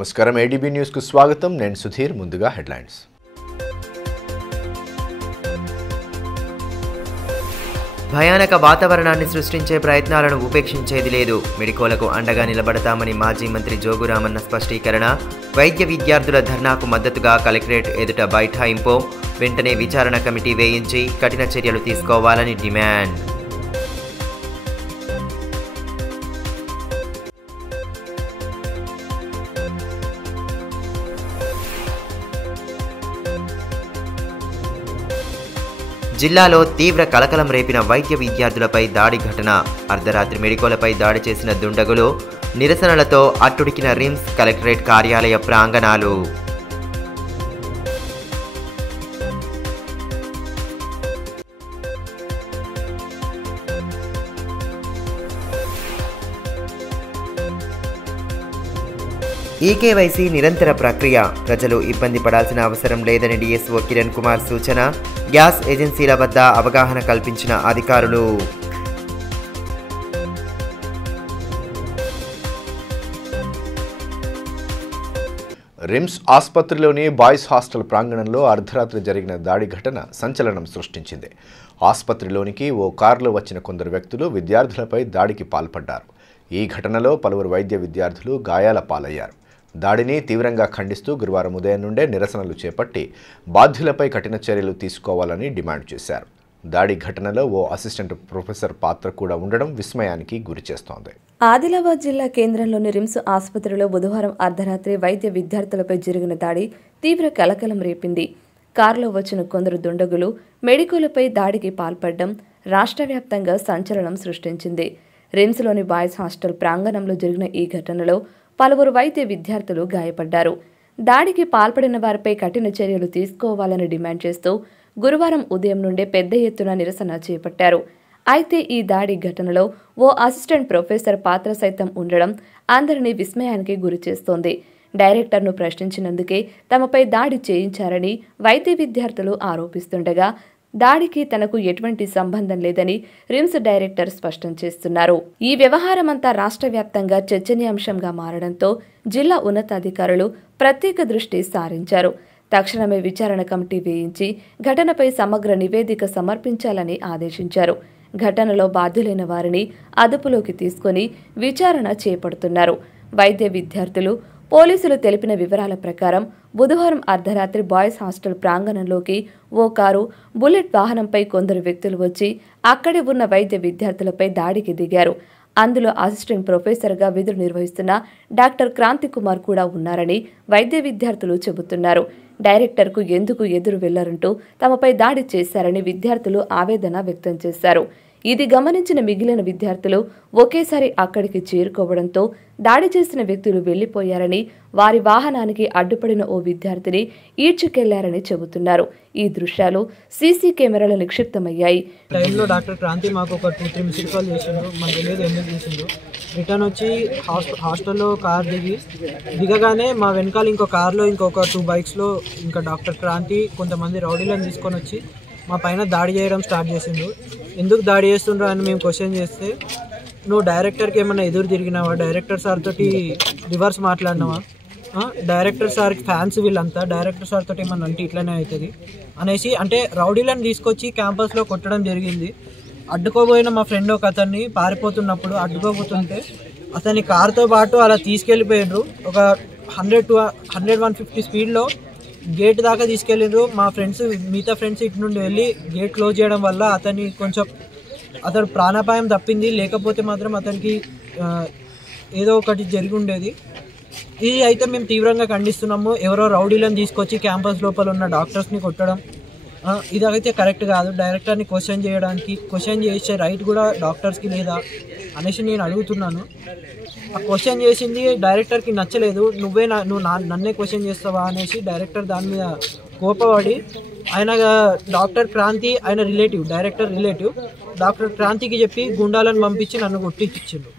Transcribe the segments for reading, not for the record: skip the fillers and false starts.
నమస్కారం ADB news కు స్వాగతం నేను సుధీర్ ముందుగా హెడ్లైన్స్ భయానక వాతావరణాన్ని సృష్టించే ప్రయత్నాలను ఉపేక్షించేది లేదు మెడికోలకు అండగా నిలబడతామని మాజీ మంత్రి జోగురామన్న స్పష్టీకరణ వైద్య విద్యార్థుల ధర్నాకు మద్దతుగా కలెక్టరేట్ ఎదుట బైఠాయింపు వెంటనే విచారణ కమిటీ వేయించి కఠిన చర్యలు తీసుకోవాలని డిమాండ్ జిల్లాలో తీవ్ర కలకలం రేపిన వైద్య విద్యార్థులపై దాడి ఘటన అర్ధరాత్రి మెడికోలపై దాడి చేసిన దుండగులు నిరసనలతో అట్టుడికిన రిమ్స్ కలెక్టరేట్ కార్యాలయ ప్రాంగణాలు ఈకేవైసీ నిరంతర ప్రక్రియ ప్రజలు ఇబ్బంది పడాల్సిన అవసరం లేదని డిఎస్ఓ కిరణ్ కుమార్ సూచన గ్యాస్ ఏజెన్సీల వద్ద అవగాహన కల్పించిన అధికారులు రిమ్స్ ఆసుపత్రిలోని బాయ్స్ హాస్టల్ ప్రాంగణంలో అర్ధరాత్రి జరిగిన దాడి ఘటన సంచలనం సృష్టించింది. ఆసుపత్రిలోనికి ఓ కారులో వచ్చిన కొందరు వ్యక్తులు విద్యార్థులపై దాడికి పాల్పడ్డారు. ఈ ఘటనలో పలువురు వైద్య విద్యార్థులు గాయాల పాలయ్యారు. దాడిని తీవ్రంగా ఖండిస్తూ గురువారం ఉదయం నుండే నిరసనలు చేపట్టి బాధ్యులపై కఠిన చర్యలు తీసుకోవాలని డిమాండ్ చేశారు. దాడి ఘటనలో ఓ అసిస్టెంట్ ప్రొఫెసర్ పాత్ర కూడా ఉండడం విస్మయానికి గురిచేస్తోంది. ఆదిలాబాద్ జిల్లా కేంద్రంలోని రిమ్స్ ఆసుపత్రిలో బుధవారం అర్ధరాత్రి వైద్య విద్యార్థులపై జరిగిన దాడి తీవ్ర కలకలం రేపింది. కారులో వచ్చిన కొందరు దుండగులు మెడికోలపై దాడికి పాల్పడడం రాష్ట్ర వ్యాప్తంగా సంచలనం సృష్టించింది. రిమ్స్లోని బాయ్స్ హాస్టల్ ప్రాంగణంలో జరిగిన ఈ ఘటనలో పలువురు వైద్య విద్యార్థులు గాయపడ్డారు. దాడికి పాల్పడిన వారిపై కఠిన చర్యలు తీసుకోవాలని డిమాండ్ చేస్తూ గురువారం ఉదయం నుండే పెద్ద ఎత్తున నిరసన చేపట్టారు. అయితే ఈ దాడి ఘటనలో ఓ అసిస్టెంట్ ప్రొఫెసర్ పాత్ర సైతం ఉండడం అందరినీ విస్మయానికి గురిచేస్తోంది. డైరెక్టర్ను ప్రశ్నించినందుకే తమపై దాడి చేయించారని వైద్య విద్యార్థులు ఆరోపిస్తుండగా దాడికి తనకు ఎటువంటి సంబంధం లేదని రిమ్స్ డైరెక్టర్ స్పష్టం చేస్తున్నారు. ఈ వ్యవహారమంతా రాష్ట్ర వ్యాప్తంగా చర్చనీయాంశంగా మారడంతో జిల్లా ఉన్నతాధికారులు ప్రత్యేక దృష్టి సారించారు. తక్షణమే విచారణ కమిటీ వేయించి ఘటనపై సమగ్ర నివేదిక సమర్పించాలని ఆదేశించారు. ఘటనలో బాధ్యులైన వారిని అదుపులోకి తీసుకుని విచారణ చేపడుతున్నారు. వైద్య విద్యార్థులు పోలీసులు తెలిపిన వివరాల ప్రకారం బుధవారం అర్ధరాత్రి బాయ్స్ హాస్టల్ ప్రాంగణంలోకి ఓ కారు, బుల్లెట్ వాహనంపై కొందరు వ్యక్తులు వచ్చి అక్కడే ఉన్న వైద్య విద్యార్థులపై దాడికి దిగారు. అందులో అసిస్టెంట్ ప్రొఫెసర్గా విధులు నిర్వహిస్తున్న డాక్టర్ క్రాంతి కుమార్ కూడా ఉన్నారని వైద్య విద్యార్థులు చెబుతున్నారు. డైరెక్టర్కు ఎందుకు ఎదురు వెళ్లారంటూ తమపై దాడి చేశారని విద్యార్థులు ఆవేదన వ్యక్తం చేశారు. ఇది గమనించిన మిగిలిన విద్యార్థులు ఒకేసారి అక్కడికి చేరుకోవడంతో దాడి చేసిన వ్యక్తులు వెళ్లిపోయారని, వారి వాహనానికి అడ్డుపడిన ఓ విద్యార్థిని ఈడ్చుకెళ్లారని చెబుతున్నారు. ఈ దృశ్యాలు సీసీ కెమెరాలో నిక్షిప్తమయ్యాయి. టైంలో డాక్టర్ క్రాంతి మాకు ఒక 2-3 మిస్డ్ కాల్ చేసిండు. మనకు తెలియదు ఎందుకు చేసిండు. రిటర్న్ వచ్చి హాస్టల్లో కార్ దిగగానే మా వెనకాల ఇంకో కార్లో ఇంకొక 2 బైక్స్లో ఇంకా డాక్టర్ క్రాంతి కొంతమంది రౌడీలను తీసుకొని వచ్చి మా పైన దాడి చేయడం స్టార్ట్ చేసిండు. ఎందుకు దాడి చేస్తుండ్రో అని మేము క్వశ్చన్ చేస్తే, నువ్వు డైరెక్టర్కి ఏమైనా ఎదురు తిరిగినావా, డైరెక్టర్ సార్ తోటి రివర్స్ మాట్లాడినావా, డైరెక్టర్ సార్కి ఫ్యాన్స్ వీళ్ళంతా, డైరెక్టర్ సార్ తోటి ఏమన్నా అంటే ఇట్లనే అవుతుంది అనేసి, అంటే రౌడీలను తీసుకొచ్చి క్యాంపస్లో కొట్టడం జరిగింది. అడ్డుకోబోయిన మా ఫ్రెండ్ ఒక అతన్ని పారిపోతున్నప్పుడు అడ్డుకోబోతుంటే అతని కార్తో పాటు అలా తీసుకెళ్ళిపోయిండ్రు. ఒక 100-150 స్పీడ్లో గేట్ దాకా తీసుకెళ్ళిండ్రు. మా ఫ్రెండ్స్, మిగతా ఫ్రెండ్స్ ఇటు నుండి వెళ్ళి గేట్ క్లోజ్ చేయడం వల్ల అతను ప్రాణాపాయం తప్పింది. లేకపోతే మాత్రం అతనికి ఏదో ఒకటి జరిగి ఉండేది. ఇది అయితే మేము తీవ్రంగా ఖండిస్తున్నాము. ఎవరో రౌడీలను తీసుకొచ్చి క్యాంపస్ లోపల ఉన్న డాక్టర్స్ని కొట్టడం ఇదైతే కరెక్ట్ కాదు. డైరెక్టర్ని క్వశ్చన్ చేసే రైట్ కూడా డాక్టర్స్కి లేదా అనేసి నేను అడుగుతున్నాను. ఆ క్వశ్చన్ చేసింది డైరెక్టర్కి నచ్చలేదు. నువ్వు నన్నే క్వశ్చన్ చేస్తావా అనేసి డైరెక్టర్ దాని మీద కోపపడి ఆయన డాక్టర్ క్రాంతి ఆయన డైరెక్టర్ రిలేటివ్ డాక్టర్ క్రాంతికి చెప్పి గుండాలను పంపించి నన్ను కొట్టించిండు.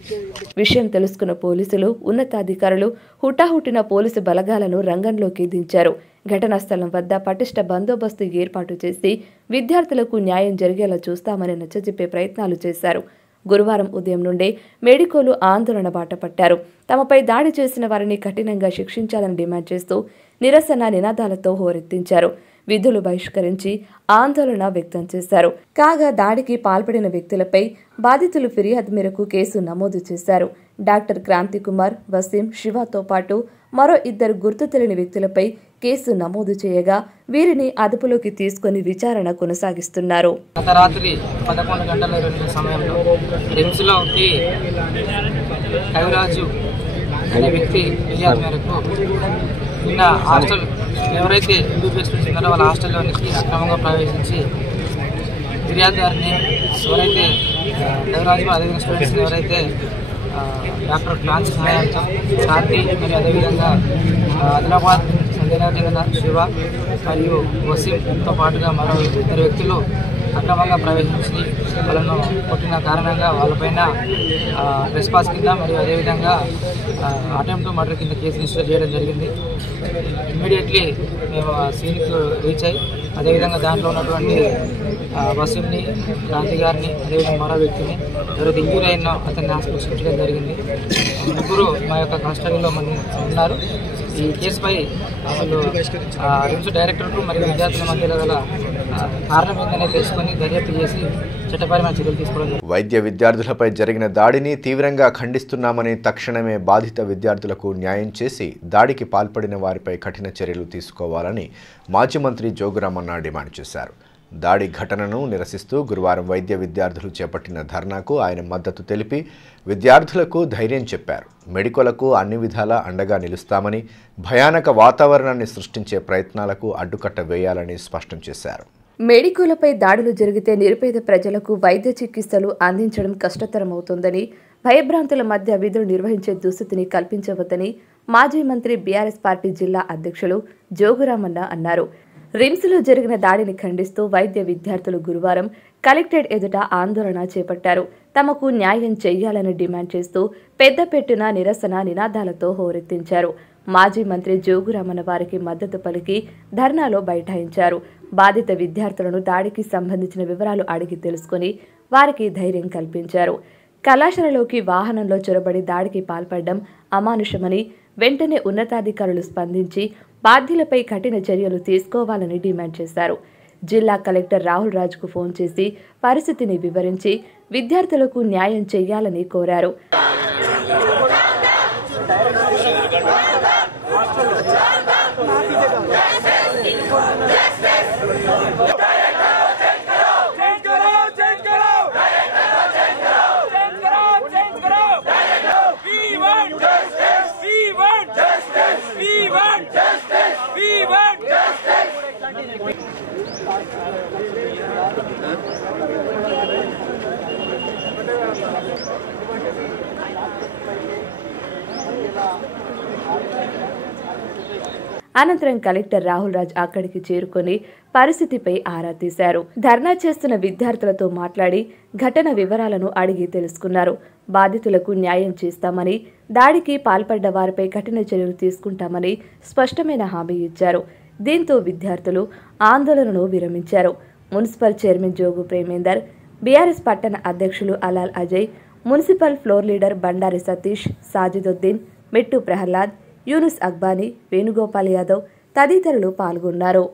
విషయం తెలుసుకున్న పోలీసులు, ఉన్నతాధికారులు హుటాహుటిన పోలీసు బలగాలను రంగంలోకి దించారు. ఘటనా స్థలం వద్ద పటిష్ట బందోబస్తు ఏర్పాటు చేసి విద్యార్థులకు న్యాయం జరిగేలా చూస్తామని నచ్చజెప్పే ప్రయత్నాలు చేశారు. గురువారం ఉదయం నుండే మెడికోలు ఆందోళన బాట పట్టారు. తమపై దాడి చేసిన వారిని కఠినంగా శిక్షించాలని డిమాండ్ చేస్తూ నిరసన నినాదాలతో హోరెత్తించారు. విధులు బహిష్కరించి ఆందోళన వ్యక్తం చేశారు. కాగా దాడికి పాల్పడిన వ్యక్తులపై బాధితులు ఫిర్యాదు మేరకు కేసు నమోదు చేశారు. డాక్టర్ క్రాంతి కుమార్, వసీం, శివతో పాటు మరో 2 గుర్తు తెలియని వ్యక్తులపై కేసు నమోదు చేయగా వీరిని అదుపులోకి తీసుకుని విచారణ కొనసాగిస్తున్నారు. గత రాత్రి 11 గంటల 20 సమయంలో రిమ్స్లోకి కవిరాజు అనే వ్యక్తి ఫిర్యాదు మేరకు నిన్న హాస్టల్ ఎవరైతే ఎంబీబీఎస్ స్టూడెంట్స్ ఉన్నారో వాళ్ళ హాస్టల్లోనికి అక్రమంగా ప్రవేశించి ఫిర్యాదుదారిని ఎవరైతే కవిరాజు అదేవిధంగా స్టూడెంట్స్ ఎవరైతే డాక్టర్ క్రాంతి సహాయంతో శాంతి మరియు అదేవిధంగా ఆదిలాబాద్ సంజయనగర్ చెందిన శివ మరియు వసీంతో పాటుగా మరో 2 వ్యక్తులు అక్రమంగా ప్రవేశించి వాళ్ళను కొట్టిన కారణంగా వాళ్ళపైన రెస్పాన్స్ కింద మరియు అదేవిధంగా అటెంప్ట్ టు మర్డర్ కింద కేసు రిజిస్టర్ చేయడం జరిగింది. ఇమ్మీడియట్లీ మేము సీన్కి రీచ్ అయ్యి అదేవిధంగా దాంట్లో ఉన్నటువంటి వసీంని, క్రాంతి గారిని, అదేవిధంగా మరో వ్యక్తిని ఎవరైతే ఇంజూరీ అయినా అతన్ని హాస్పిటల్ షిఫ్ట్ చేయడం జరిగింది. 3 మా యొక్క కస్టడీలో ఉన్నారు. ఈ కేసుపై అసలు రిమ్స్ డైరెక్టర్కు మరియు విద్యార్థుల మధ్యలో గల కారణం ఏంటనే తెలుసుకొని దర్యాప్తు చేసి చట్టపరమైన చర్యలు తీసుకోవడం. వైద్య విద్యార్థులపై జరిగిన దాడిని తీవ్రంగా ఖండిస్తున్నామని, తక్షణమే బాధిత విద్యార్థులకు న్యాయం చేసి దాడికి పాల్పడిన వారిపై కఠిన చర్యలు తీసుకోవాలని మాజీ మంత్రి జోగురామన్న డిమాండ్ చేశారు. దాడి ఘటనను నిరసిస్తూ గురువారం వైద్య విద్యార్థులు చేపట్టిన ధర్నాకు ఆయన మద్దతు తెలిపి విద్యార్థులకు ధైర్యం చెప్పారు. మెడికోలకు అన్ని విధాలా అండగా నిలుస్తామని, భయానక వాతావరణాన్ని సృష్టించే ప్రయత్నాలకు అడ్డుకట్ట వేయాలని స్పష్టం చేశారు. మెడికోలపై దాడులు జరిగితే నిరుపేద ప్రజలకు వైద్య చికిత్సలు అందించడం కష్టతరమవుతుందని, భయభ్రాంతుల మధ్య విధులు నిర్వహించే దుస్థితిని కల్పించవద్దని మాజీ మంత్రి బీఆర్ఎస్ పార్టీ జిల్లా అధ్యక్షులు జోగురామన్న అన్నారు. రిమ్స్లో జరిగిన దాడిని ఖండిస్తూ వైద్య విద్యార్థులు గురువారం కలెక్టరేట్ ఎదుట ఆందోళన చేపట్టారు. తమకు న్యాయం చేయాలని డిమాండ్ చేస్తూ పెద్దపెట్టున నిరసన నినాదాలతో హోరెత్తించారు. మాజీ మంత్రి జోగురామన్న వారికి మద్దతు పలికి ధర్నాలో బైఠాయించారు. బాధిత విద్యార్థులను దాడికి సంబంధించిన వివరాలు అడిగి తెలుసుకుని వారికి ధైర్యం కల్పించారు. కళాశాలలోకి వాహనంలో చొరబడి దాడికి పాల్పడడం అమానుషమని, వెంటనే ఉన్నతాధికారులు స్పందించి బాధ్యులపై కఠిన చర్యలు తీసుకోవాలని డిమాండ్ చేశారు. జిల్లా కలెక్టర్ రాహుల్ రాజ్కు ఫోన్ చేసి పరిస్థితిని వివరించి విద్యార్థులకు న్యాయం చేయాలని కోరారు. అనంతరం కలెక్టర్ రాహుల్ రాజ్ అక్కడికి చేరుకొని పరిస్థితిపై ఆరా తీశారు. ధర్నా చేస్తున్న విద్యార్థులతో మాట్లాడి ఘటన వివరాలను అడిగి తెలుసుకున్నారు. బాధితులకు న్యాయం చేస్తామని, దాడికి పాల్పడ్డ వారిపై కఠిన చర్యలు తీసుకుంటామని స్పష్టమైన హామీ ఇచ్చారు. దీంతో విద్యార్థులు ఆందోళనను విరమించారు. Municipal chairman Jogu Premender, BRS పట్టణ అధ్యక్షులు Alal Ajay, municipal floor leader Bandari Satish, Sajiduddin, Mettu Prahlad, Yunus Akbani, Venugopal Yadav తదితరులు పాల్గొన్నారు.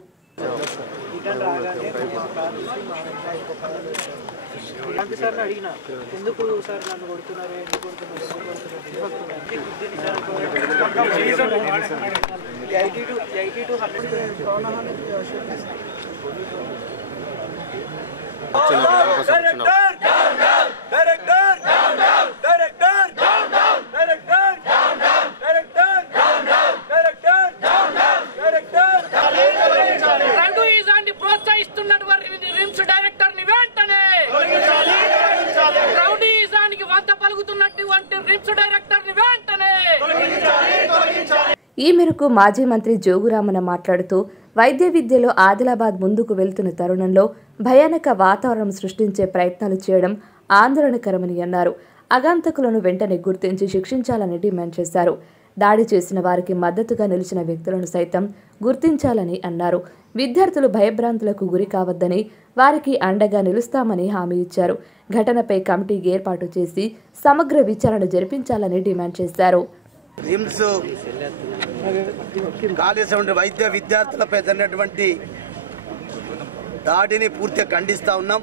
ఈ మేరకు మాజీ మంత్రి జోగురామన్న మాట్లాడుతూ వైద్య విద్యలో ఆదిలాబాద్ ముందుకు వెళ్తున్న తరుణంలో భయానక వాతావరణం సృష్టించే ప్రయత్నాలు చేయడం ఆందోళనకరమని అన్నారు. అగాంతకులను వెంటనే గుర్తించి శిక్షించాలని డిమాండ్ చేశారు. దాడి చేసిన వారికి మద్దతుగా నిలిచిన వ్యక్తులను సైతం గుర్తించాలని అన్నారు. విద్యార్థులు భయభ్రాంతులకు గురి కావద్దని, వారికి అండగా నిలుస్తామని హామీ ఇచ్చారు. ఘటనపై కమిటీ ఏర్పాటు చేసి సమగ్ర విచారణ జరిపించాలని డిమాండ్ చేశారు. రిమ్స్ కాలేజీ వైద్య విద్యార్థులపై జరిగినటువంటి దాడిని పూర్తిగా ఖండిస్తా ఉన్నాం.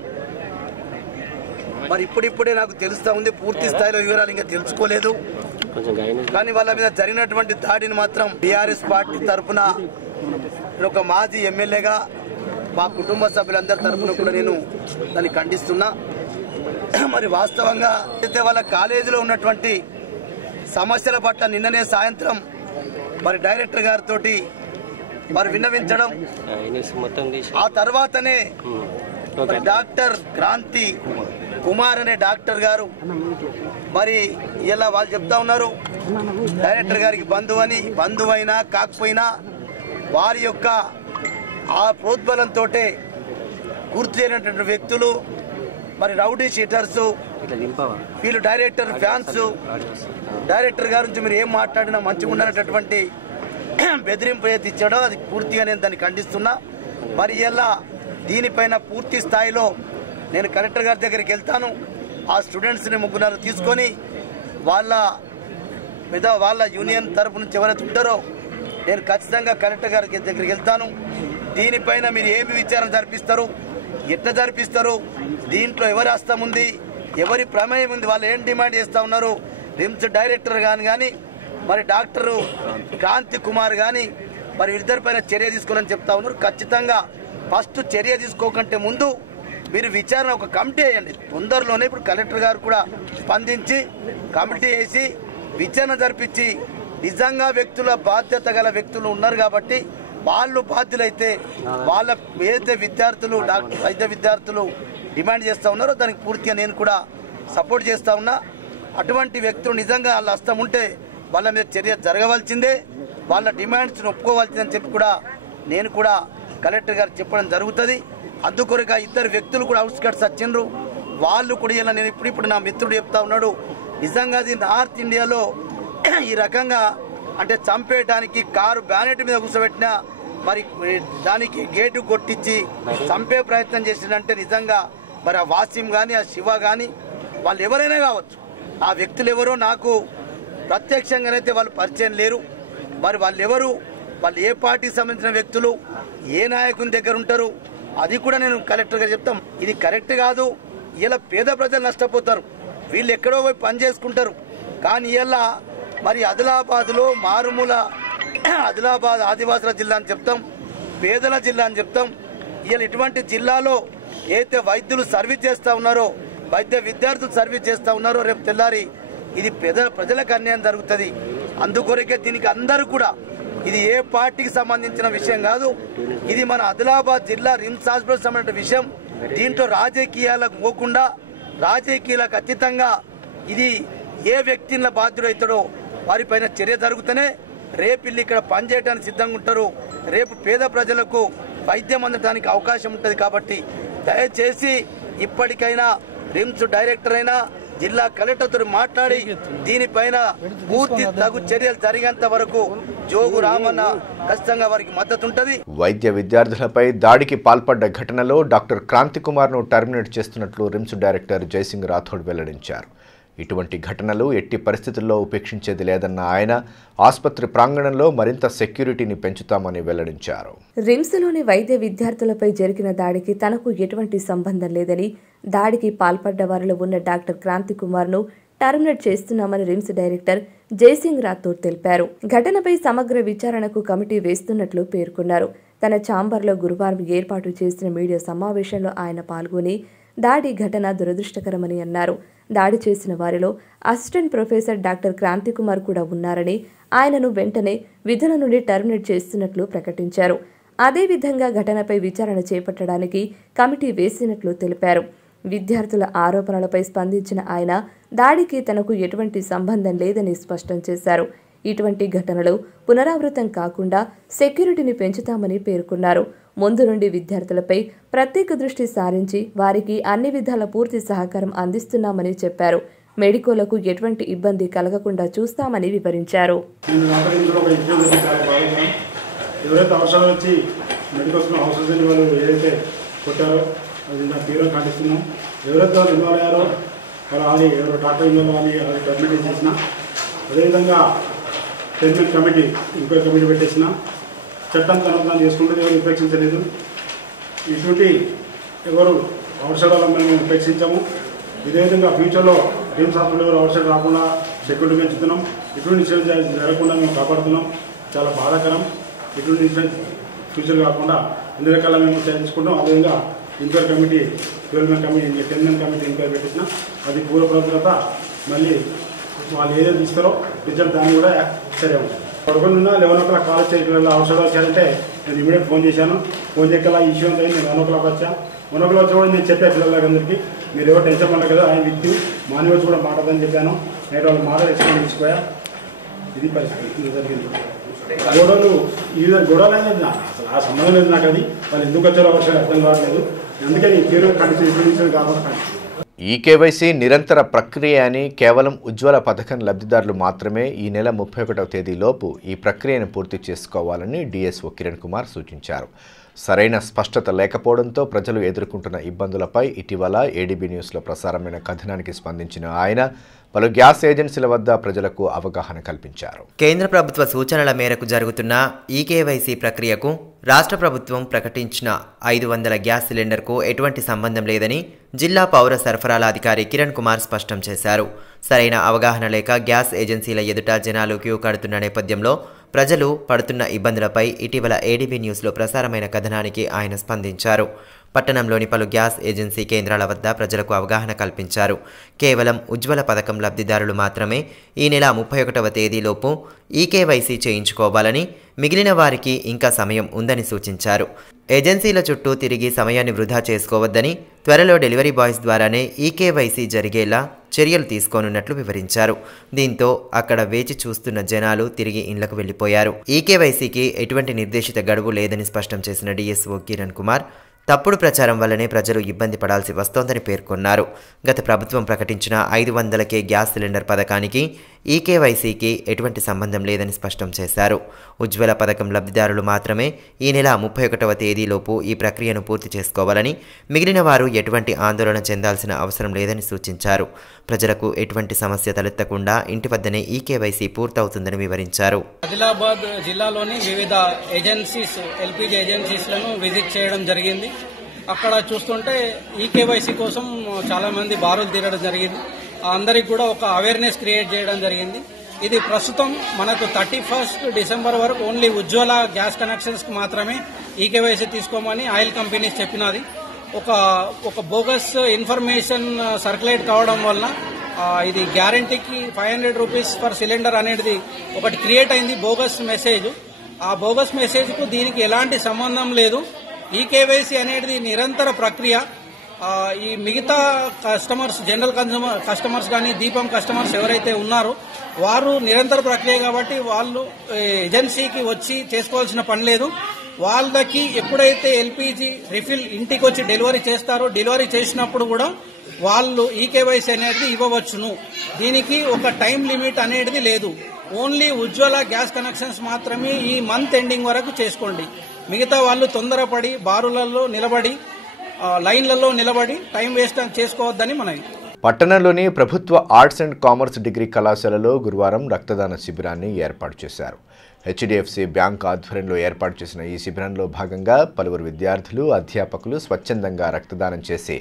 మరి ఇప్పుడిప్పుడే నాకు తెలుస్తా ఉంది, పూర్తి స్థాయిలో వివరాలు ఇంకా తెలుసుకోలేదు. కానీ వాళ్ళ మీద జరిగినటువంటి దాడిని మాత్రం టీఆర్ఎస్ పార్టీ తరఫున ఒక మాజీ ఎమ్మెల్యేగా మా కుటుంబ సభ్యులందరి తరఫున కూడా నేను దాన్ని ఖండిస్తున్నా. మరి వాస్తవంగా అయితే వాళ్ళ కాలేజీలో ఉన్నటువంటి సమస్యల పట్ల నిన్ననే సాయంత్రం మరి డైరెక్టర్ గారితో మరి విన్నవించడం, ఆ తర్వాతనే మరి డాక్టర్ క్రాంతి కుమార్ అనే డాక్టర్ గారు మరి ఇలా వాళ్ళు చెప్తా ఉన్నారు, డైరెక్టర్ గారికి బంధువైనా కాకపోయినా వారి యొక్క ఆ ప్రోద్బలంతో గుర్తు చేయనటువంటి వ్యక్తులు మరి రౌడీ షీటర్స్, వీళ్ళు డైరెక్టర్ ఫ్యాన్స్, డైరెక్టర్ గారి నుంచి మీరు ఏం మాట్లాడినా మంచిగా ఉండనటువంటి బెదిరింపు ఏది ఇచ్చాడో అది పూర్తిగా నేను దాన్ని ఖండిస్తున్నా. మరి ఇలా దీనిపైన పూర్తి స్థాయిలో నేను కలెక్టర్ గారి దగ్గరికి వెళ్తాను. ఆ స్టూడెంట్స్ని ముగ్గురు తీసుకొని వాళ్ళ యూనియన్ తరపు నుంచి ఎవరైతే ఉంటారో నేను ఖచ్చితంగా కలెక్టర్ గారి దగ్గరికి వెళ్తాను. దీనిపైన మీరు ఏమి విచారణ జరిపిస్తారు, ఎట్లా జరిపిస్తారు, దీంట్లో ఎవరి హస్తం ఉంది, ఎవరి ప్రమేయం ఉంది, వాళ్ళు ఏం డిమాండ్ చేస్తూ ఉన్నారు, రిమ్స్ డైరెక్టర్ కానీ మరి డాక్టర్ క్రాంతి కుమార్ కానీ మరి ఇద్దరిపైన చర్య తీసుకోవాలని చెప్తా ఉన్నారు. ఖచ్చితంగా ఫస్ట్ చర్య తీసుకోకంటే ముందు మీరు విచారణ ఒక కమిటీ వేయండి. తొందరలోనే ఇప్పుడు కలెక్టర్ గారు కూడా స్పందించి కమిటీ వేసి విచారణ జరిపించి నిజంగా వ్యక్తుల బాధ్యత గల వ్యక్తులు ఉన్నారు కాబట్టి వాళ్ళు బాధ్యులైతే వాళ్ళ ఏదైతే విద్యార్థులు వైద్య విద్యార్థులు డిమాండ్ చేస్తూ ఉన్నారో దానికి పూర్తిగా నేను కూడా సపోర్ట్ చేస్తూ ఉన్నా. అటువంటి వ్యక్తులు నిజంగా వాళ్ళ హస్తం ఉంటే వాళ్ళ మీద చర్య జరగవలసిందే, వాళ్ళ డిమాండ్స్ని ఒప్పుకోవాల్సిందని చెప్పి కూడా నేను కూడా కలెక్టర్ గారు చెప్పడం జరుగుతుంది. అందుకొరగా ఇద్దరు వ్యక్తులు కూడా అవుట్స్కట్స్ వచ్చిండ్రు, వాళ్ళు కూడా ఇలా నేను ఇప్పుడు నా మిత్రుడు చెప్తా ఉన్నాడు, నిజంగా అది నార్త్ ఇండియాలో ఈ రకంగా అంటే చంపేయడానికి కారు బ్యానెట్ మీద కూర్చోబెట్టినా మరి దానికి గేటు కొట్టించి చంపే ప్రయత్నం చేసిందంటే నిజంగా మరి ఆ వాసిం కానీ ఆ శివ కానీ వాళ్ళు ఎవరైనా కావచ్చు, ఆ వ్యక్తులు ఎవరో నాకు ప్రత్యక్షంగానైతే వాళ్ళు పరిచయం లేరు. మరి వాళ్ళు ఎవరు, వాళ్ళు ఏ పార్టీకి సంబంధించిన వ్యక్తులు, ఏ నాయకుని దగ్గర ఉంటారు, అది కూడా నేను కలెక్టర్గా చెప్తాం. ఇది కరెక్ట్ కాదు. ఇలా పేద ప్రజలు నష్టపోతారు, వీళ్ళు ఎక్కడో పోయి పని చేసుకుంటారు. కానీ ఇలా మరి ఆదిలాబాద్లో మారుమూల ఆదిలాబాద్ ఆదివాసుల జిల్లా అని చెప్తాం, పేదల జిల్లా అని చెప్తాం. ఇలా ఇటువంటి జిల్లాలో ఏదైతే వైద్యులు సర్వీస్ చేస్తూ ఉన్నారో, వైద్య విద్యార్థులు సర్వీస్ చేస్తూ ఉన్నారో, రేపు తెల్లారి ఇది ప్రజలకు అన్యాయం జరుగుతుంది. అందుకొరకే దీనికి అందరూ కూడా ఇది ఏ పార్టీకి సంబంధించిన విషయం కాదు, ఇది మన ఆదిలాబాద్ జిల్లా రిమ్స్ హాస్పిటల్ సంబంధించిన విషయం. దీంట్లో రాజకీయాలకు పోకుండా రాజకీయాలకు అతీతంగా ఇది ఏ వ్యక్తిని బాధ్యుడవుతాడో వారిపైన చర్య జరుగుతూనే రేపు వీళ్ళు ఇక్కడ పనిచేయడానికి సిద్ధంగా ఉంటారు. రేపు పేద ప్రజలకు వైద్యం అందడానికి అవకాశం ఉంటుంది. కాబట్టి దయచేసి ఇప్పటికైనా రిమ్స్ డైరెక్టర్ అయినా జిల్లా కలెక్టర్తో మాట్లాడి దీనిపైన పూర్తి తగు చర్యలు జరిగేంత వరకు జోగు రామన్న ఖచ్చితంగా వారికి మద్దతు ఉంటుంది. వైద్య విద్యార్థులపై దాడికి పాల్పడ్డ ఘటనలో డాక్టర్ క్రాంతి కుమార్ను టర్మినేట్ చేస్తున్నట్లు రిమ్స్ డైరెక్టర్ జయసింగ్ రాథోడ్ వెల్లడించారు. ఇటువంటి ఘటనలు ఎట్టి పరిస్థితుల్లో ఉపేక్షించేది లేదన్న ఆయన ఆసుపత్రి ప్రాంగణంలో మరింత సెక్యూరిటీని పెంచుతామని వెల్లడించారు. రిమ్స్లోని వైద్య విద్యార్థులపై జరిగిన దాడికి తనకు ఎటువంటి సంబంధం లేదని, దాడికి పాల్పడ్డ వారిలో ఉన్న డాక్టర్ క్రాంతి కుమార్ను టర్మినేట్ చేస్తున్నామని రిమ్స్ డైరెక్టర్ జయసింగ్ రాథోడ్ తెలిపారు. ఘటనపై సమగ్ర విచారణకు కమిటీ వేస్తున్నట్లు పేర్కొన్నారు. తన ఛాంబర్లో గురువారం ఏర్పాటు చేసిన మీడియా సమావేశంలో ఆయన పాల్గొని దాడి ఘటన దురదృష్టకరమని అన్నారు. దాడి చేసిన వారిలో assistant professor doctor Kranthi Kumar కూడా ఉన్నారని, ఆయనను వెంటనే విధుల నుండి టర్మినేట్ చేస్తున్నట్లు ప్రకటించారు. అదేవిధంగా ఘటనపై విచారణ చేపట్టడానికి కమిటీ వేసినట్లు తెలిపారు. విద్యార్థుల ఆరోపణలపై స్పందించిన ఆయన దాడికి తనకు ఎటువంటి సంబంధం లేదని స్పష్టం చేశారు. ఇటువంటి ఘటనలు పునరావృతం కాకుండా సెక్యూరిటీని పెంచుతామని పేర్కొన్నారు. ముందు నుండి విద్యార్థులపై ప్రత్యేక దృష్టి సారించి వారికి అన్ని విధాల పూర్తి సహకారం అందిస్తున్నామని చెప్పారు. మెడికోలకు ఎటువంటి ఇబ్బంది కలగకుండా చూస్తామని వివరించారు. ఎవరైతే అవసరం వచ్చి మెడికల్స్లో అవసరం లేని వాళ్ళు ఏదైతే కొట్టారో అది నా తీవ్రంగా ఖండిస్తున్నాం. ఎవరైతే వాళ్ళు ఇన్వాల్వ్ అయ్యారో వాళ్ళు ఎవరో డాక్టర్ ఇన్వాల్వ్ అని అది టర్మినేట్ చేసిన, అదేవిధంగా ట్రీట్మెంట్ కమిటీ ఎంక్వైరీ కమిటీ పెట్టేసిన, చట్టం తనను చేసుకుంటే ఎవరు ఉపేక్షించలేదు. ఇటువంటి ఎవరు అవసరాలు మేము ఉపేక్షించాము. ఇదేవిధంగా ఫ్యూచర్లో రిమ్స్ హాస్పిటల్ ఎవరు అవసరం రాకుండా సెక్యూరిటీ పెంచుతున్నాం. ఇటువంటి ఇన్సిడెంట్ జరగకుండా మేము కాపాడుతున్నాం. చాలా బాధాకరం. ఇటువంటి ఇన్సిడెంట్ ఫ్యూచర్ కాకుండా అన్ని రకాల మేము తీసుకుంటాం. అదేవిధంగా enquiry committee 12 member committee 10 member committee enquiry పెట్టేసిన అది పూర్వ తర్వాత మళ్ళీ వాళ్ళు ఏదైతే ఇస్తారో రిజల్ట్ దాన్ని కూడా సరే ఉంటుంది. 11 11 o'clock కాలేజ్ చేయడం అవసరం వచ్చారంటే నేను ఇమీడియట్ ఫోన్ చేశాను. ఫోన్ చేయగల ఇష్యూ అంతా నేను 11 o'clock వచ్చా. 11 o'clock వచ్చి కూడా నేను చెప్పా పిల్లలందరికీ మీరు ఎవరు టెన్షన్ పడలేదు కదా, ఆయన వ్యక్తి మార్నింగ్ వచ్చి కూడా మాట్లాడదని చెప్పాను. నేను వాళ్ళు మాటలు ఎక్స్ప్లెయిన్ చేసిపోయా. ఇది పరిస్థితి జరిగింది. గొడవలు గొడవలు అనేది అసలు ఆ సంబంధం లేదు నాకు. అది వాళ్ళు ఎందుకు వచ్చారో అవసరం అర్థం కావట్లేదు. అందుకని తీవ్ర కండిషన్ కాబట్టి ఈ కేవైసీ నిరంతర ప్రక్రియ అని కేవలం ఉజ్వల పథకం లబ్ధిదారులు మాత్రమే ఈ నెల 31వ తేదీలోపు ఈ ప్రక్రియను పూర్తి చేసుకోవాలని డిఎస్ఓ కిరణ్ కుమార్ సూచించారు. సరైన స్పష్టత లేకపోవడంతో ప్రజలు ఎదుర్కొంటున్న ఇబ్బందులపై ఇటీవల ఏడీబీ న్యూస్లో ప్రసారమైన కథనానికి స్పందించిన ఆయన పలు గ్యాస్ ఏజెన్సీల వద్ద ప్రజలకు అవగాహన కల్పించారు. కేంద్ర ప్రభుత్వ సూచనల మేరకు జరుగుతున్న ఈకేవైసీ ప్రక్రియకు రాష్ట్ర ప్రభుత్వం ప్రకటించిన 500 గ్యాస్ సిలిండర్కు ఎటువంటి సంబంధం లేదని జిల్లా పౌర సరఫరాల అధికారి కిరణ్ కుమార్ స్పష్టం చేశారు. సరైన అవగాహన లేక గ్యాస్ ఏజెన్సీల ఎదుట జనాలు క్యూ కడుతున్న నేపథ్యంలో ప్రజలు పడుతున్న ఇబ్బందులపై ఇటీవల ఏడీబీ న్యూస్లో ప్రసారమైన కథనానికి ఆయన స్పందించారు. పట్టణంలోని పలు గ్యాస్ ఏజెన్సీ కేంద్రాల వద్ద ప్రజలకు అవగాహన కల్పించారు. కేవలం ఉజ్వల పథకం లబ్ధిదారులు మాత్రమే ఈ నెల 31వ తేదీలోపు ఈకేవైసీ చేయించుకోవాలని, మిగిలిన వారికి ఇంకా సమయం ఉందని సూచించారు. ఏజెన్సీల చుట్టూ తిరిగి సమయాన్ని వృధా చేసుకోవద్దని, త్వరలో డెలివరీ బాయ్స్ ద్వారానే ఈకేవైసీ జరిగేలా చర్యలు తీసుకోనున్నట్లు వివరించారు. దీంతో అక్కడ వేచి చూస్తున్న జనాలు తిరిగి ఇళ్లకు వెళ్లిపోయారు. ఈకేవైసీకి ఎటువంటి నిర్దేశిత గడువు లేదని స్పష్టం చేసిన డిఎస్ఓ కిరణ్ కుమార్ తప్పుడు ప్రచారం వల్లనే ప్రజలు ఇబ్బంది పడాల్సి వస్తోందని పేర్కొన్నారు. గత ప్రభుత్వం ప్రకటించిన 500K గ్యాస్ సిలిండర్ పథకానికి ఈకేవైసీకి ఎటువంటి సంబంధం లేదని స్పష్టం చేశారు. ఉజ్వల పథకం లబ్ధిదారులు మాత్రమే ఈ నెల 31వ తేదీలోపు ఈ ప్రక్రియను పూర్తి చేసుకోవాలని, మిగిలిన వారు ఎటువంటి ఆందోళన చెందాల్సిన అవసరం లేదని సూచించారు. ప్రజలకు ఎటువంటి సమస్య తలెత్తకుండా ఇంటి వద్దనే ఈకేవైసీ పూర్తవుతుందని వివరించారు. ఆదిలాబాద్ జిల్లాలోని వివిధ ఏజెన్సీస్ ఎల్పీజీ ఏజెన్సీస్లను విజిట్ చేయడం జరిగింది. అక్కడ చూస్తుంటే ఈకేవైసీ కోసం చాలా మంది బారులు తీరడం జరిగింది. అందరికి కూడా ఒక అవేర్నెస్ క్రియేట్ చేయడం జరిగింది. ఇది ప్రస్తుతం మనకు 31st డిసెంబర్ వరకు ఓన్లీ ఉజ్వల గ్యాస్ కనెక్షన్స్ కు మాత్రమే ఈకేవైసీ తీసుకోమని ఆయిల్ కంపెనీస్ చెప్పినది. ఒక బోగస్ ఇన్ఫర్మేషన్ సర్క్యులేట్ కావడం వల్ల ఇది గ్యారంటీకి 500 రూపీస్ పర్ సిలిండర్ అనేది ఒకటి క్రియేట్ అయింది, బోగస్ మెసేజ్. ఆ బోగస్ మెసేజ్ కు దీనికి ఎలాంటి సంబంధం లేదు. ఈకేవైసీ అనేది నిరంతర ప్రక్రియ. ఈ మిగతా కస్టమర్స్, జనరల్ కస్టమర్స్ కానీ దీపం కస్టమర్స్ ఎవరైతే ఉన్నారో వారు నిరంతర ప్రక్రియ కాబట్టి వాళ్ళు ఏజెన్సీకి వచ్చి చేసుకోవాల్సిన పని లేదు. వాళ్ళకి ఎప్పుడైతే ఎల్పీజీ రిఫిల్ ఇంటికి వచ్చి డెలివరీ చేస్తారో, డెలివరీ చేసినప్పుడు కూడా వాళ్ళు ఈకేవైసీ అనేది ఇవ్వవచ్చును. దీనికి ఒక టైం లిమిట్ అనేది లేదు. ఓన్లీ ఉజ్వల గ్యాస్ కనెక్షన్స్ మాత్రమే ఈ మంత్ ఎండింగ్ వరకు చేసుకోండి. మిగతా వాళ్ళు తొందరపడి బారులలో నిలబడి లైన్లలో నిలబడి టైం వేస్ట్ చేసుకోవద్దని మనవి. పట్టణంలోని ప్రభుత్వ ఆర్ట్స్ అండ్ కామర్స్ డిగ్రీ కళాశాలలో గురువారం రక్తదాన శిబిరాన్ని ఏర్పాటు చేశారు. హెచ్డిఎఫ్సి బ్యాంక్ ఆధ్వర్యంలో ఏర్పాటు చేసిన ఈ శిబిరంలో భాగంగా పలువురు విద్యార్థులు, అధ్యాపకులు స్వచ్ఛందంగా రక్తదానం చేసి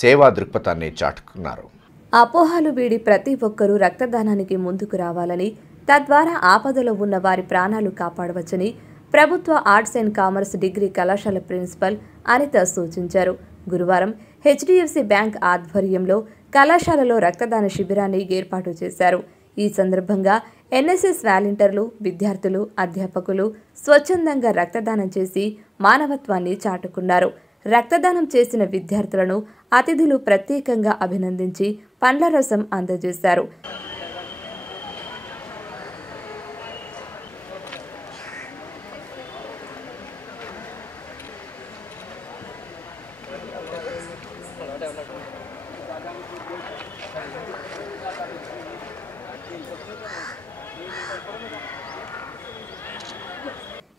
సేవా దృక్పథాన్ని చాటుకున్నారు. అపోహలు వీడి ప్రతి ఒక్కరూ రక్తదానానికి ముందుకు రావాలని, తద్వారా ఆపదలో ఉన్న వారి ప్రాణాలు కాపాడవచ్చని ప్రభుత్వ ఆర్ట్స్ అండ్ కామర్స్ డిగ్రీ కళాశాల ప్రిన్సిపల్ అనిత సూచించారు. గురువారం హెచ్డిఎఫ్సి బ్యాంక్ ఆధ్వర్యంలో కళాశాలలో రక్తదాన శిబిరాన్ని ఏర్పాటు చేశారు. ఈ సందర్భంగా ఎన్ఎస్ఎస్ వాలంటీర్లు, విద్యార్థులు, అధ్యాపకులు స్వచ్ఛందంగా రక్తదానం చేసి మానవత్వాన్ని చాటుకున్నారు. రక్తదానం చేసిన విద్యార్థులను అతిథులు ప్రత్యేకంగా అభినందించి పండ్ల రసం అందజేశారు.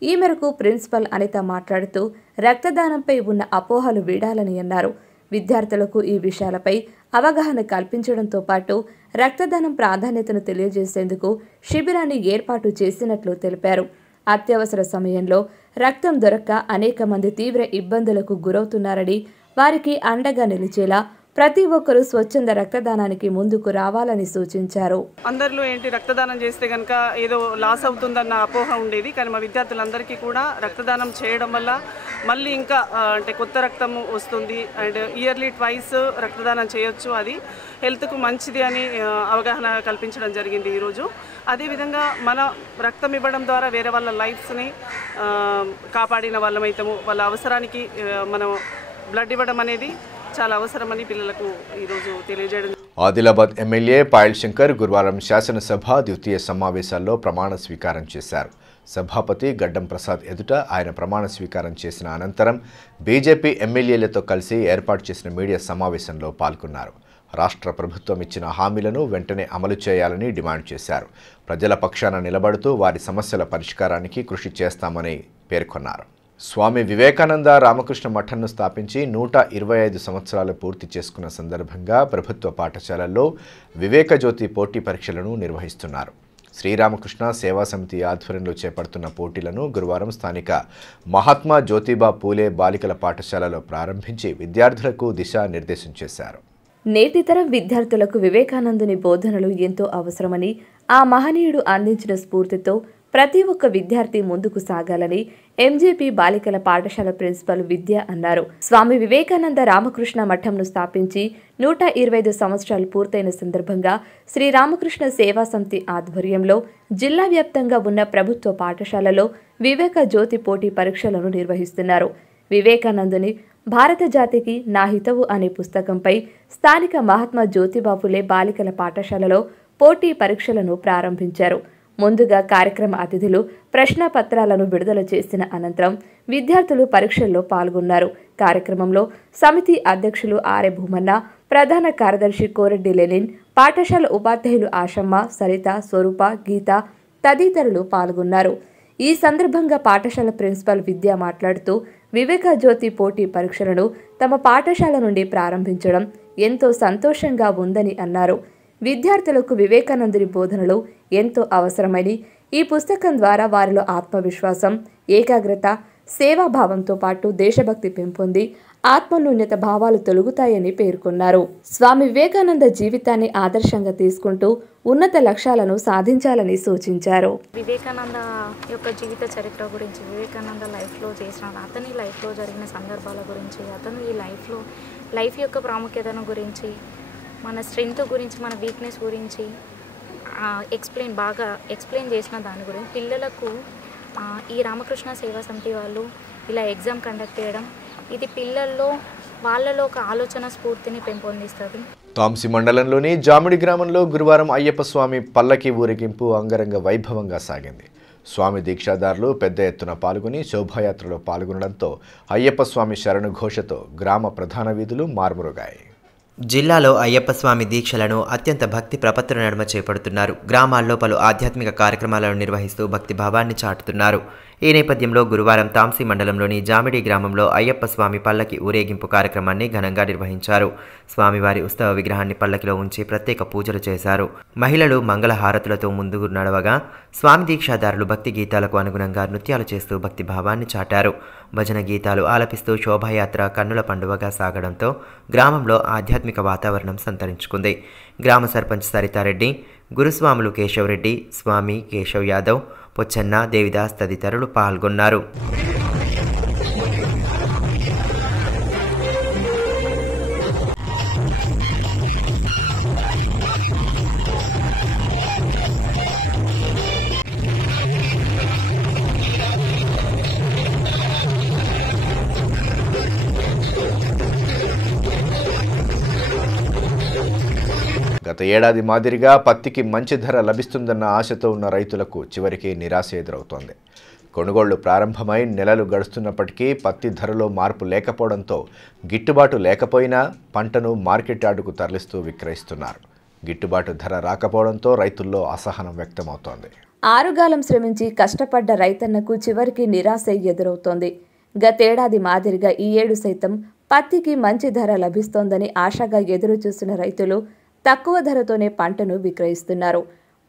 ఈ మేరకు ప్రిన్సిపల్ అనిత మాట్లాడుతూ రక్తదానంపై ఉన్న అపోహలు వీడాలని అన్నారు. విద్యార్థులకు ఈ విషయాలపై అవగాహన కల్పించడంతో పాటు రక్తదానం ప్రాధాన్యతను తెలియజేసేందుకు శిబిరాన్ని ఏర్పాటు చేసినట్లు తెలిపారు. అత్యవసర సమయంలో రక్తం దొరక్క అనేక మంది తీవ్ర ఇబ్బందులకు గురవుతున్నారని, వారికి అండగా నిలిచేలా ప్రతి ఒక్కరూ స్వచ్ఛంద రక్తదానానికి ముందుకు రావాలని సూచించారు. అందరిలో ఏంటి రక్తదానం చేస్తే కనుక ఏదో లాస్ అవుతుందన్న అపోహ ఉండేది. కానీ మా విద్యార్థులందరికీ కూడా రక్తదానం చేయడం వల్ల మళ్ళీ ఇంకా అంటే కొత్త రక్తం వస్తుంది అండ్ ఇయర్లీ ట్వైస్ రక్తదానం చేయొచ్చు, అది హెల్త్కు మంచిది అని అవగాహన కల్పించడం జరిగింది ఈరోజు. అదేవిధంగా మన రక్తం ఇవ్వడం ద్వారా వేరే వాళ్ళ లైఫ్స్ని కాపాడిన వాళ్ళమైతాము. వాళ్ళ అవసరానికి మనం బ్లడ్ ఇవ్వడం అనేది చాలా అవసరమని పిల్లలకు ఈరోజు తెలియజేయడం. ఆదిలాబాద్ ఎమ్మెల్యే పాయల్ శంకర్ గురువారం శాసనసభ ద్వితీయ సమావేశాల్లో ప్రమాణ స్వీకారం చేశారు. సభాపతి గడ్డం ప్రసాద్ ఎదుట ఆయన ప్రమాణ స్వీకారం చేసిన అనంతరం బీజేపీ ఎమ్మెల్యేలతో కలిసి ఏర్పాటు చేసిన మీడియా సమావేశంలో పాల్గొన్నారు. రాష్ట్ర ప్రభుత్వం ఇచ్చిన హామీలను వెంటనే అమలు చేయాలని డిమాండ్ చేశారు. ప్రజల పక్షాన నిలబడుతూ వారి సమస్యల పరిష్కారానికి కృషి చేస్తామని పేర్కొన్నారు. స్వామి వివేకానంద రామకృష్ణ మఠంను స్థాపించి 125 సంవత్సరాలు పూర్తి చేసుకున్న సందర్భంగా ప్రభుత్వ పాఠశాలల్లో వివేక జ్యోతి పోటీ పరీక్షలను నిర్వహిస్తున్నారు. శ్రీరామకృష్ణ సేవా సమితి ఆధ్వర్యంలో చేపడుతున్న పోటీలను గురువారం స్థానిక మహాత్మా జ్యోతిబా పూలే బాలికల పాఠశాలలో ప్రారంభించి విద్యార్థులకు దిశానిర్దేశం చేశారు. నేటి తరం విద్యార్థులకు వివేకానందుని బోధనలు ఎంతో అవసరమని, ఆ మహనీయుడు అందించిన స్ఫూర్తితో ప్రతి ఒక్క విద్యార్థి ముందుకు సాగాలని ఎంజేపీ బాలికల పాఠశాల ప్రిన్సిపల్ విద్య అన్నారు. స్వామి వివేకానంద రామకృష్ణ మఠంను స్థాపించి 125 సంవత్సరాలు పూర్తయిన సందర్భంగా శ్రీరామకృష్ణ సేవా సమితి ఆధ్వర్యంలో జిల్లా వ్యాప్తంగా ఉన్న ప్రభుత్వ పాఠశాలలో వివేక జ్యోతి పోటీ పరీక్షలను నిర్వహిస్తున్నారు. వివేకానందుని భారత జాతికి నా హితవు అనే పుస్తకంపై స్థానిక మహాత్మా జ్యోతిబా ఫులే బాలికల పాఠశాలలో పోటీ పరీక్షలను ప్రారంభించారు. ముందుగా కార్యక్రమ అతిథులు ప్రశ్నపత్రాలను విడుదల చేసిన అనంతరం విద్యార్థులు పరీక్షల్లో పాల్గొన్నారు. కార్యక్రమంలో సమితి అధ్యక్షులు ఆర్ఏ భూమన్న, ప్రధాన కార్యదర్శి కోరెడ్డి లెనిన్, పాఠశాల ఉపాధ్యాయులు ఆశమ్మ, సరిత, స్వరూప, గీత తదితరులు పాల్గొన్నారు. ఈ సందర్భంగా పాఠశాల ప్రిన్సిపల్ విద్య మాట్లాడుతూ వివేక జ్యోతి పోటీ పరీక్షలను తమ పాఠశాల నుండి ప్రారంభించడం ఎంతో సంతోషంగా ఉందని అన్నారు. విద్యార్థులకు వివేకానందుని బోధనలు ఎంతో అవసరమని, ఈ పుస్తకం ద్వారా వారిలో ఆత్మవిశ్వాసం, ఏకాగ్రత, సేవాభావంతో పాటు దేశభక్తి పెంపొంది ఆత్మన్యూన్యత భావాలు తొలగుతాయని పేర్కొన్నారు. స్వామి వివేకానంద జీవితాన్ని ఆదర్శంగా తీసుకుంటూ ఉన్నత లక్ష్యాలను సాధించాలని సూచించారు. వివేకానంద యొక్క జీవిత చరిత్ర గురించి, వివేకానంద లైఫ్లో చేసిన, అతని లైఫ్లో జరిగిన సందర్భాల గురించి, అతను ఈ లైఫ్ యొక్క ప్రాముఖ్యతను గురించి, మన స్ట్రెంగ్త్ గురించి, మన వీక్నెస్ గురించి ఎక్స్ప్లెయిన్ చేసిన దాని గురించి పిల్లలకు ఈ రామకృష్ణ సేవా సమితి వాళ్ళు ఇలా ఎగ్జామ్ కండక్ట్ చేయడం, ఇది పిల్లల్లో వాళ్ళలో ఒక ఆలోచన స్ఫూర్తిని పెంపొందిస్తుంది. తాంసి మండలంలోని జామిడి గ్రామంలో గురువారం అయ్యప్ప స్వామి పల్లకి ఊరేగింపు అంగరంగ వైభవంగా సాగింది. స్వామి దీక్షాదారులు పెద్ద ఎత్తున పాల్గొని శోభాయాత్రలో పాల్గొనడంతో అయ్యప్ప స్వామి శరణు ఘోషతో గ్రామ ప్రధాన వీధులు మార్మురుగాయి. జిల్లాలో అయ్యప్ప స్వామి దీక్షలను అత్యంత భక్తి ప్రపత్తుల నడుమ చేపడుతున్నారు. గ్రామాల్లో పలు ఆధ్యాత్మిక కార్యక్రమాలను నిర్వహిస్తూ భక్తి భావాన్ని చాటుతున్నారు. ఈ నేపథ్యంలో గురువారం తాంసి మండలంలోని జామిడి గ్రామంలో అయ్యప్ప స్వామి పల్లకి ఊరేగింపు కార్యక్రమాన్ని ఘనంగా నిర్వహించారు. స్వామివారి ఉత్సవ విగ్రహాన్ని పల్లకిలో ఉంచి ప్రత్యేక పూజలు చేశారు. మహిళలు మంగళ హారతులతో ముందుకు నడవగా స్వామి దీక్షాదారులు భక్తి గీతాలకు అనుగుణంగా నృత్యాలు చేస్తూ భక్తి భావాన్ని చాటారు. భజన గీతాలు ఆలపిస్తూ శోభాయాత్ర కన్నుల పండువగా సాగడంతో గ్రామంలో ఆధ్యాత్మిక వాతావరణం సంతరించుకుంది. గ్రామ సర్పంచ్ సరితారెడ్డి, గురుస్వాములు కేశవరెడ్డి, స్వామి కేశవ్ యాదవ్, పొచ్చన్న, దేవిదాస్ తదితరులు పాల్గొన్నారు. గత ఏడాది మాదిరిగా పత్తికి మంచి ధర లభిస్తుందన్న ఆశతో ఉన్న రైతులకు చివరికి నిరాశ ఎదురవుతోంది. కొనుగోళ్లు ప్రారంభమై నెలలు గడుస్తున్నప్పటికీ పత్తి ధరలో మార్పు లేకపోవడంతో గిట్టుబాటు లేకపోయినా పంటను మార్కెట్ యార్డుకు తరలిస్తూ విక్రయిస్తున్నారు. గిట్టుబాటు ధర రాకపోవడంతో రైతుల్లో అసహనం వ్యక్తమవుతోంది. ఆరుగాలం శ్రమించి కష్టపడ్డ రైతన్నకు చివరికి నిరాశ ఎదురవుతోంది. గతేడాది మాదిరిగా ఈ ఏడు సైతం పత్తికి మంచి ధర లభిస్తోందని ఆశగా ఎదురు చూస్తున్న రైతులు తక్కువ ధరతోనే పంటను విక్రయిస్తున్నారు.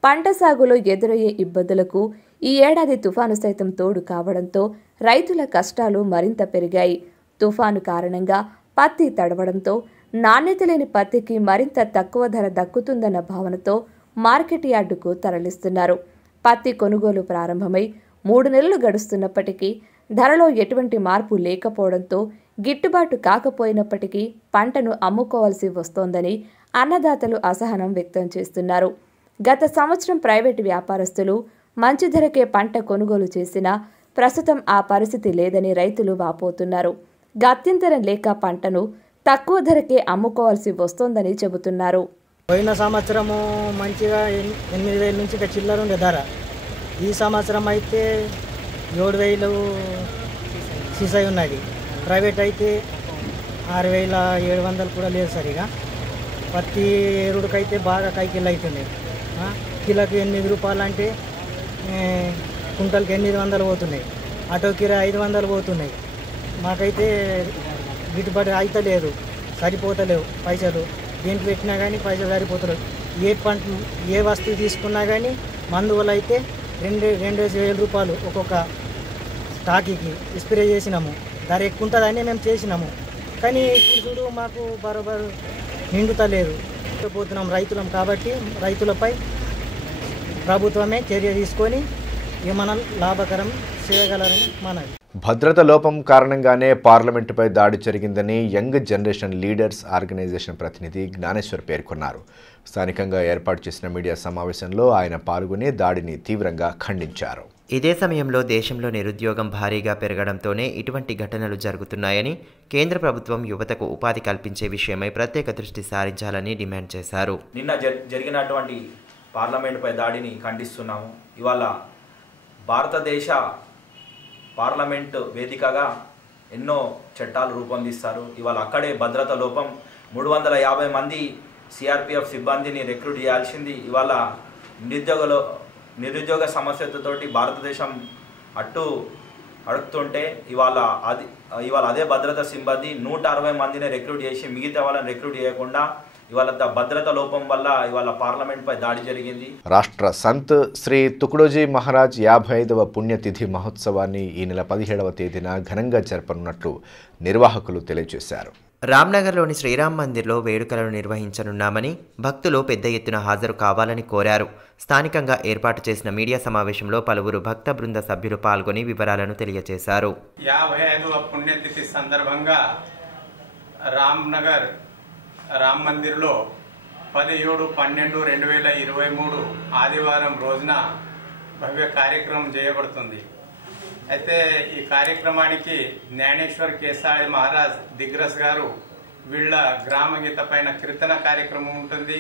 పంట సాగులో ఎదురయ్యే ఇబ్బందులకు ఈ ఏడాది తుఫాను సైతం తోడు కావడంతో రైతుల కష్టాలు మరింత పెరిగాయి. తుఫాను కారణంగా పత్తి తడవడంతో నాణ్యత లేని పత్తికి మరింత తక్కువ ధర దక్కుతుందన్న భావనతో మార్కెట్ యార్డుకు తరలిస్తున్నారు. పత్తి కొనుగోలు ప్రారంభమై 3 నెలలు గడుస్తున్నప్పటికీ ధరలో ఎటువంటి మార్పు లేకపోవడంతో గిట్టుబాటు కాకపోయినప్పటికీ పంటను అమ్ముకోవాల్సి వస్తోందని అన్నదాతలు అసహనం వ్యక్తం చేస్తున్నారు. గత సంవత్సరం ప్రైవేటు వ్యాపారస్తులు మంచి ధరకే పంట కొనుగోలు చేసినా ప్రస్తుతం ఆ పరిస్థితి లేదని రైతులు వాపోతున్నారు. గత్యంతరం లేక పంటను తక్కువ ధరకే అమ్ముకోవాల్సి వస్తోందని చెబుతున్నారు. పోయిన సంవత్సరము మంచిగా 8,000 నుంచి ఇక చిల్లర ఉండే ధర. ఈ సంవత్సరం అయితే 7,000 సీసై ఉన్నది. ప్రైవేట్ అయితే 6,700 కూడా లేదు సరిగా. పత్తి ఎరుడుకైతే బాగా కైకిళ్ళు అవుతుంది. కిలోకి 8 రూపాయలు అంటే కుంటల్కి 800 పోతున్నాయి. ఆటో కిరా 500 పోతున్నాయి. మాకైతే గిట్టుబాటు అయితే లేదు, సరిపోతలేవు పైసలు. దేంట్లో పెట్టినా కానీ పైసలు సరిపోతలేవు. ఏ వస్తువు తీసుకున్నా కానీ మందువలు అయితే 2,000 రూపాయలు ఒక్కొక్క స్టాకీకి స్ప్రే చేసినాము. ధర ఎక్కువ ఉంటుందని మేము చేసినాము. కానీ చూడు మాకు బరోబరు నిండుతలేదు. పోతున్నాం రైతులం కాబట్టి రైతులపై ప్రభుత్వమే చర్య తీసుకొని ఏమన్నా లాభకరం చేయగలరని మనది. భద్రత లోపం కారణంగానే పార్లమెంటుపై దాడి జరిగిందని యంగ్ జనరేషన్ లీడర్స్ ఆర్గనైజేషన్ ప్రతినిధి జ్ఞానేశ్వర్ పేర్కొన్నారు. స్థానికంగా ఏర్పాటు చేసిన మీడియా సమావేశంలో ఆయన పాల్గొని దాడిని తీవ్రంగా ఖండించారు. ఇదే సమయంలో దేశంలో నిరుద్యోగం భారీగా పెరగడంతోనే ఇటువంటి ఘటనలు జరుగుతున్నాయని, కేంద్ర ప్రభుత్వం యువతకు ఉపాధి కల్పించే విషయమై ప్రత్యేక దృష్టి సారించాలని డిమాండ్ చేశారు. నిన్న జరిగినటువంటి పార్లమెంటుపై దాడిని ఖండిస్తున్నాము. ఇవాళ భారతదేశ పార్లమెంటు వేదికగా ఎన్నో చట్టాలు రూపొందిస్తారు. ఇవాళ అక్కడే భద్రత లోపం 350 మంది సిఆర్పిఎఫ్ సిబ్బందిని రిక్రూట్ చేయాల్సింది ఇవాళ నిరుద్యోగ సమస్యతోటి భారతదేశం అడుగుతుంటే ఇవాళ అదే భద్రతా సిబ్బంది 160 మందిని రిక్రూట్ చేసి మిగతా వాళ్ళని రిక్రూట్ చేయకుండా ఇవాళ భద్రత లోపం వల్ల ఇవాళ పార్లమెంట్పై దాడి జరిగింది. రాష్ట్ర సంత్ శ్రీ తుకుడోజీ మహారాజ్ 55వ పుణ్యతిథి మహోత్సవాన్ని ఈ నెల 17వ తేదీన ఘనంగా జరపనున్నట్లు నిర్వాహకులు తెలియజేశారు. రామ్నగర్లోని శ్రీరామ్ మందిర్లో వేడుకలను నిర్వహించనున్నామని భక్తులు పెద్ద ఎత్తున హాజరు కావాలని కోరారు. స్థానికంగా ఏర్పాటు చేసిన మీడియా సమావేశంలో పలువురు భక్త బృంద సభ్యులు పాల్గొని వివరాలను తెలియజేశారు. 55వ పుణ్యతిథి సందర్భంగా రామ్నగర్ రామ్ మందిర్లో 17/12/2023 ఆదివారం రోజున భవ్య కార్యక్రమం చేయబడుతుంది. అయితే ఈ కార్యక్రమానికి జ్ఞానేశ్వర్ కేసాయి మహారాజ్ దిగ్రస్ గారు వీళ్ళ గ్రామ గీత పైన కీర్తన కార్యక్రమం ఉంటుంది.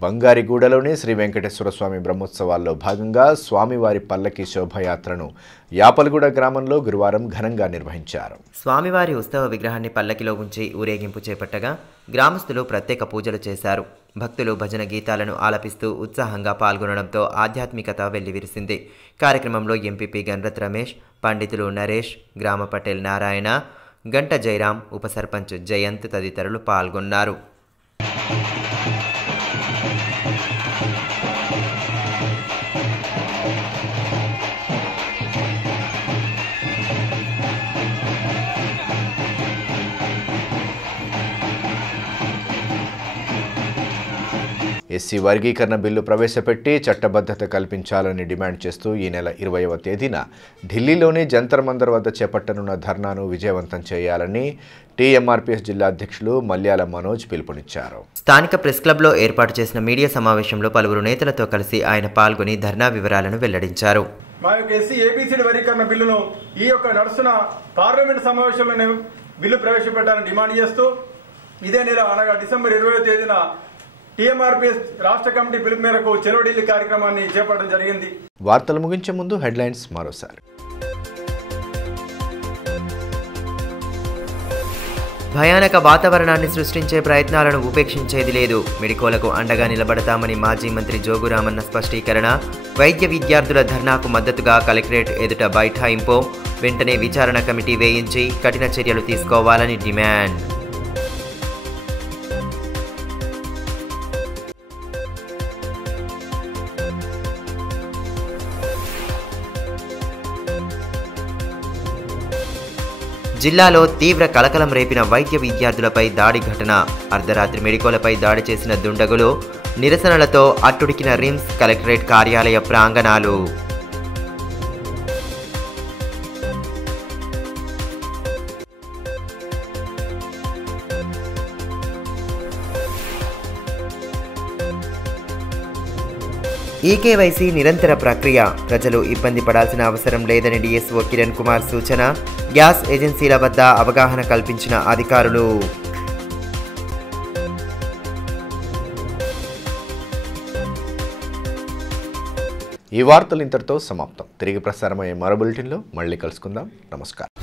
బంగారిగూడలోని శ్రీ వెంకటేశ్వర స్వామి బ్రహ్మోత్సవాల్లో భాగంగా స్వామివారి పల్లకి శోభయాత్రను యాపలగూడ గ్రామంలో గురువారం ఘనంగా నిర్వహించారు. స్వామివారి ఉత్సవ విగ్రహాన్ని పల్లకిలో ఉంచి ఊరేగింపు చేపట్టగా గ్రామస్తులు ప్రత్యేక పూజలు చేశారు. భక్తులు భజన గీతాలను ఆలపిస్తూ ఉత్సాహంగా పాల్గొనడంతో ఆధ్యాత్మికత వెల్లివిరిసింది. కార్యక్రమంలో ఎంపీపీ గన్రత్ రమేష్, పండితులు నరేష్, గ్రామ పటేల్ నారాయణ, గంట జయరాం, ఉప సర్పంచ్ జయంత్ తదితరులు పాల్గొన్నారు. ఎస్సీ వర్గీకరణ బిల్లు ప్రవేశపెట్టి చట్టబద్ధత కల్పించాలని డిమాండ్ చేస్తూ ఈ నెల 20వ తేదీన ఢిల్లీలోని జంతర్ మందర్ వద్ద చేపట్టనున్న ధర్నాను విజయవంతం చేయాలని టీఎంఆర్పీఎస్ జిల్లా అధ్యక్షులు మల్యాల మనోజ్ పిలుపునిచ్చారు. స్థానిక ప్రెస్ క్లబ్లో ఏర్పాటు చేసిన మీడియా సమావేశంలో పలువురు నేతలతో కలిసి ఆయన పాల్గొని ధర్నా వివరాలను వెల్లడించారు. మా యొక్క ఎస్సీ ఏబీసీ వర్గీకరణ బిల్లును ఈ యొక్క నడుస్తున్న పార్లమెంట్ సమావేశంలోనే బిల్లు ప్రవేశపెట్టాలని డిమాండ్ చేస్తూ ఇదే నెల అనగా డిసెంబర్ 20వ తేదీన టీఎంఆర్పీఎస్ రాష్ట్ర కమిటీ పిలుపు మేరకు చెలో ఢిల్లీ కార్యక్రమాన్ని చేపట్టడం జరిగింది. వార్తలు ముగించే ముందు హెడ్లైన్స్ మరోసారి. భయానక వాతావరణాన్ని సృష్టించే ప్రయత్నాలను ఉపేక్షించేది లేదు. మెడికోలకు అండగా నిలబడతామని మాజీ మంత్రి జోగురామన్న స్పష్టీకరణ. వైద్య విద్యార్థుల ధర్నాకు మద్దతుగా కలెక్టరేట్ ఎదుట బైఠాయింపు. వెంటనే విచారణ కమిటీ వేయించి కఠిన చర్యలు తీసుకోవాలని డిమాండ్. జిల్లాలో తీవ్ర కలకలం రేపిన వైద్య విద్యార్థులపై దాడి ఘటన. అర్ధరాత్రి మెడికోలపై దాడి చేసిన దుండగులు. నిరసనలతో అట్టుడికిన రిమ్స్ కలెక్టరేట్ కార్యాలయ ప్రాంగణాలు. ఈకేవైసీ నిరంతర ప్రక్రియ. ప్రజలు ఇబ్బంది పడాల్సిన అవసరం లేదని డిఎస్ఓ కిరణ్ కుమార్ సూచన. గ్యాస్ ఏజెన్సీల వద్ద అవగాహన కల్పించిన అధికారులు. ఈ వార్తలు ఇంతటితో సమాప్తం. తిరిగి ప్రసారమయ్యే మరో బులెటిన్లో మళ్ళీ కలుసుకుందాం. నమస్కారం.